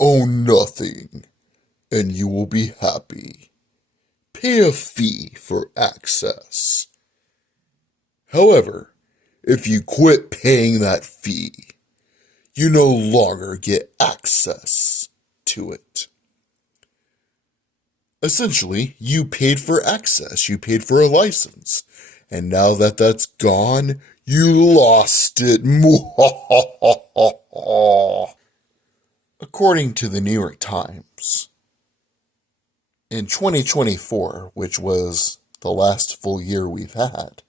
Own nothing, and you will be happy. Pay a fee for access. However, if you quit paying that fee, you no longer get access to it. Essentially, you paid for access, you paid for a license, and now that that's gone, you lost it. According to the New York Times, in 2024, which was the last full year we've had,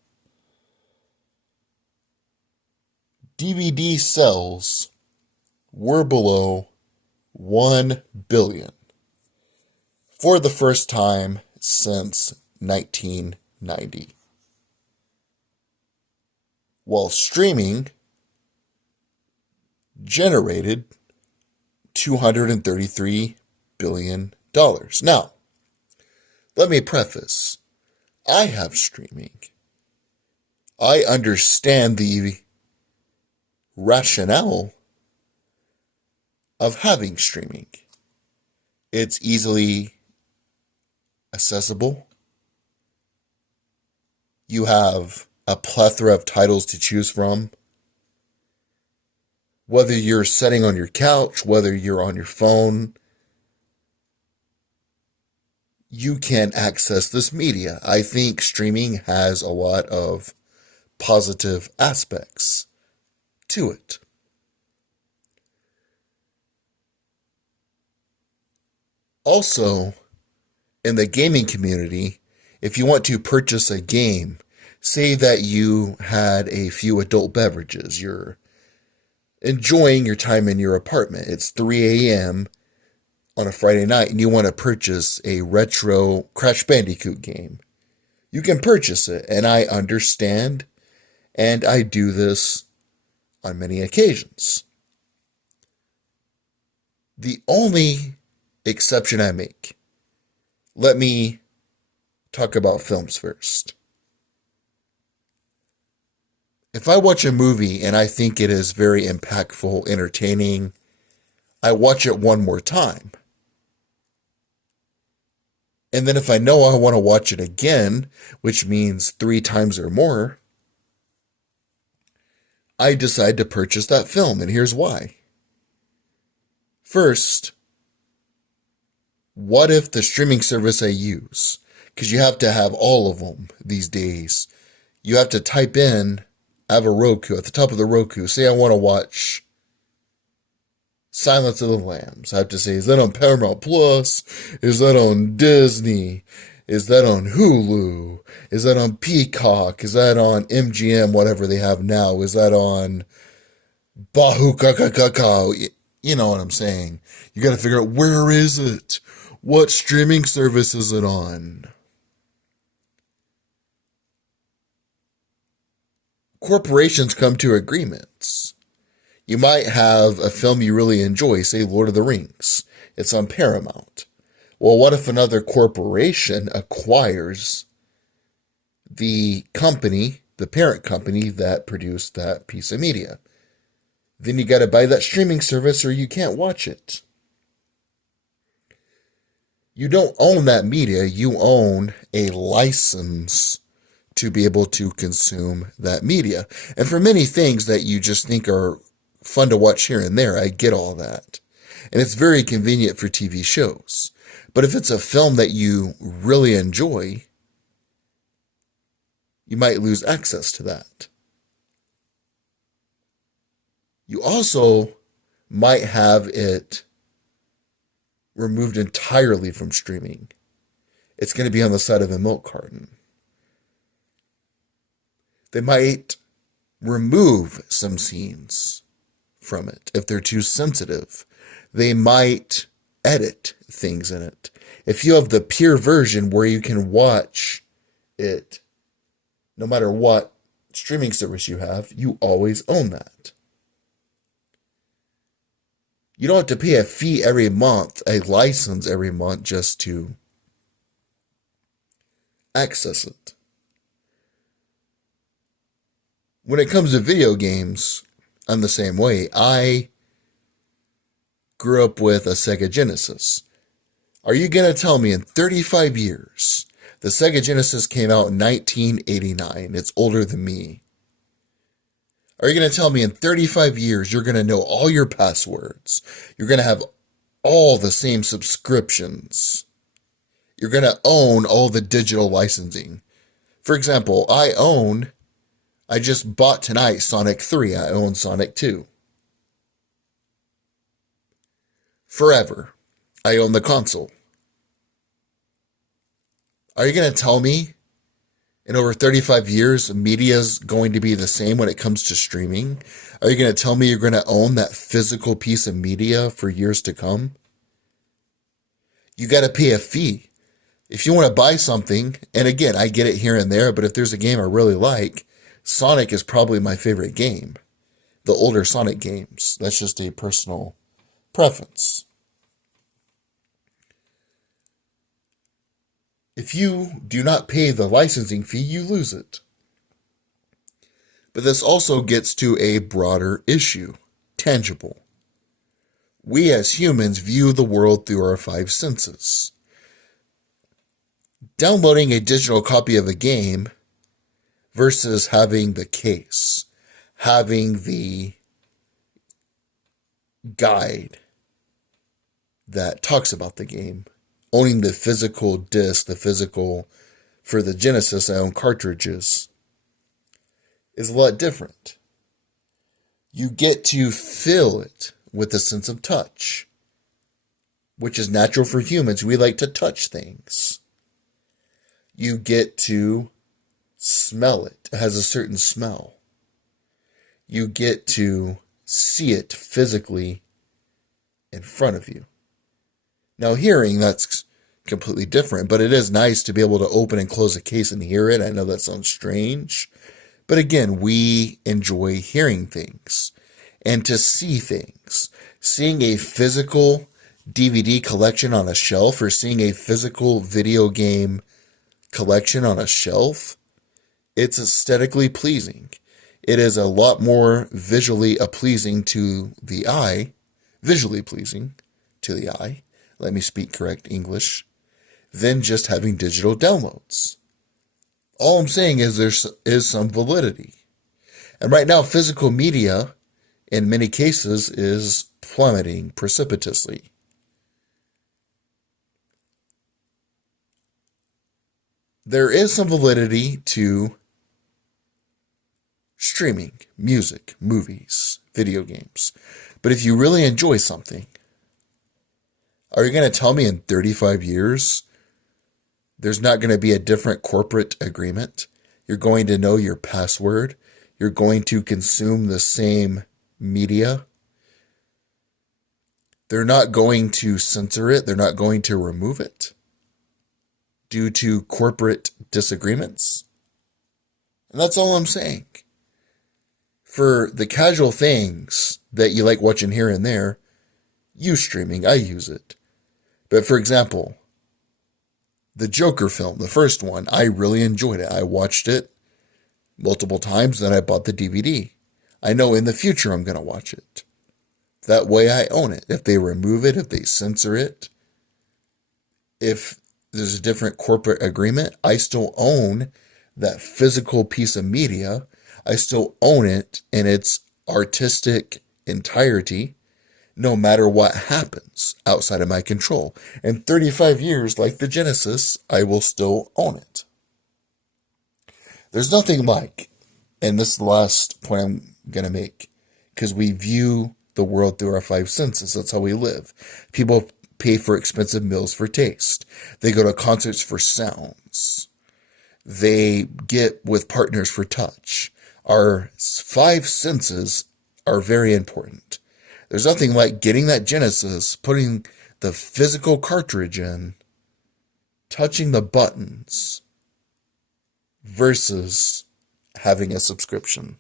DVD sales were below 1 billion for the first time since 1990. While streaming generated $233 billion. Now, let me preface. I have streaming. I understand the rationale of having streaming. It's easily accessible. You have a plethora of titles to choose from. Whether you're sitting on your couch, whether you're on your phone, you can access this media. I think streaming has a lot of positive aspects to it. Also, in the gaming community, if you want to purchase a game, say that you had a few adult beverages, you're enjoying your time in your apartment, it's 3 a.m. on a Friday night, and you want to purchase a retro Crash Bandicoot game, you can purchase it, and I understand, and I do this on many occasions. The only exception I make, let me talk about films first. If I watch a movie and I think it is very impactful, entertaining, I watch it one more time. And then if I know I want to watch it again, which means 3 times or more, I decide to purchase that film, and here's why. First, what if the streaming service I use, because you have to have all of them these days, you have to type in, I have a Roku, at the top of the Roku, say I want to watch Silence of the Lambs. I have to say, is that on Paramount Plus? Is that on Disney? Is that on Hulu? Is that on Peacock? Is that on MGM, whatever they have now? Is that on Bahu Kakakaka? You know what I'm saying. You got to figure out, where is it? What streaming service is it on? Corporations come to agreements. You might have a film you really enjoy, say Lord of the Rings. It's on Paramount. Well, what if another corporation acquires the company, the parent company that produced that piece of media? Then you got to buy that streaming service or you can't watch it. You don't own that media, you own a license to be able to consume that media. And for many things that you just think are fun to watch here and there, I get all that. And it's very convenient for TV shows. But if it's a film that you really enjoy, you might lose access to that. You also might have it removed entirely from streaming. It's going to be on the side of a milk carton. They might remove some scenes from it if they're too sensitive. They might edit things in it. If you have the pure version where you can watch it no matter what streaming service you have, you always own that. You don't have to pay a fee every month, a license every month just to access it. When it comes to video games, I'm the same way. I grew up with a Sega Genesis. Are you going to tell me in 35 years, the Sega Genesis came out in 1989, it's older than me. Are you going to tell me in 35 years you're going to know all your passwords? You're going to have all the same subscriptions. You're going to own all the digital licensing. For example, I just bought tonight Sonic 3. I own Sonic 2. Forever. I own the console. Are you going to tell me in over 35 years, media is going to be the same when it comes to streaming? Are you going to tell me you're going to own that physical piece of media for years to come? You got to pay a fee. If you want to buy something, and again, I get it here and there, but if there's a game I really like, Sonic is probably my favorite game. The older Sonic games. That's just a personal preference. If you do not pay the licensing fee, you lose it. But this also gets to a broader issue, tangible. We as humans view the world through our five senses. Downloading a digital copy of a game versus having the case, having the guide that talks about the game, owning the physical disc, for the Genesis, I own cartridges, is a lot different. You get to feel it with a sense of touch, which is natural for humans. We like to touch things. You get to smell it. It has a certain smell. You get to see it physically in front of you. Now, hearing, that's completely different, but it is nice to be able to open and close a case and hear it. I know that sounds strange, but again, we enjoy hearing things and to see things. Seeing a physical DVD collection on a shelf or seeing a physical video game collection on a shelf, it's aesthetically pleasing. It is a lot more visually pleasing to the eye, let me speak correct English, than just having digital downloads. All I'm saying is there is some validity. And right now, physical media, in many cases, is plummeting precipitously. There is some validity to streaming, music, movies, video games. But if you really enjoy something, are you going to tell me in 35 years there's not going to be a different corporate agreement? You're going to know your password. You're going to consume the same media. They're not going to censor it. They're not going to remove it due to corporate disagreements. And that's all I'm saying. For the casual things that you like watching here and there, use streaming. I use it. But for example, the Joker film, the first one, I really enjoyed it. I watched it multiple times, then I bought the DVD. I know in the future I'm going to watch it. That way I own it. If they remove it, if they censor it, if there's a different corporate agreement, I still own that physical piece of media. I still own it in its artistic entirety, no matter what happens outside of my control. In 35 years, like the Genesis, I will still own it. There's nothing like, and this is the last point I'm going to make, because we view the world through our five senses. That's how we live. People pay for expensive meals for taste. They go to concerts for sounds. They get with partners for touch. Our five senses are very important. There's nothing like getting that Genesis, putting the physical cartridge in, touching the buttons, versus having a subscription.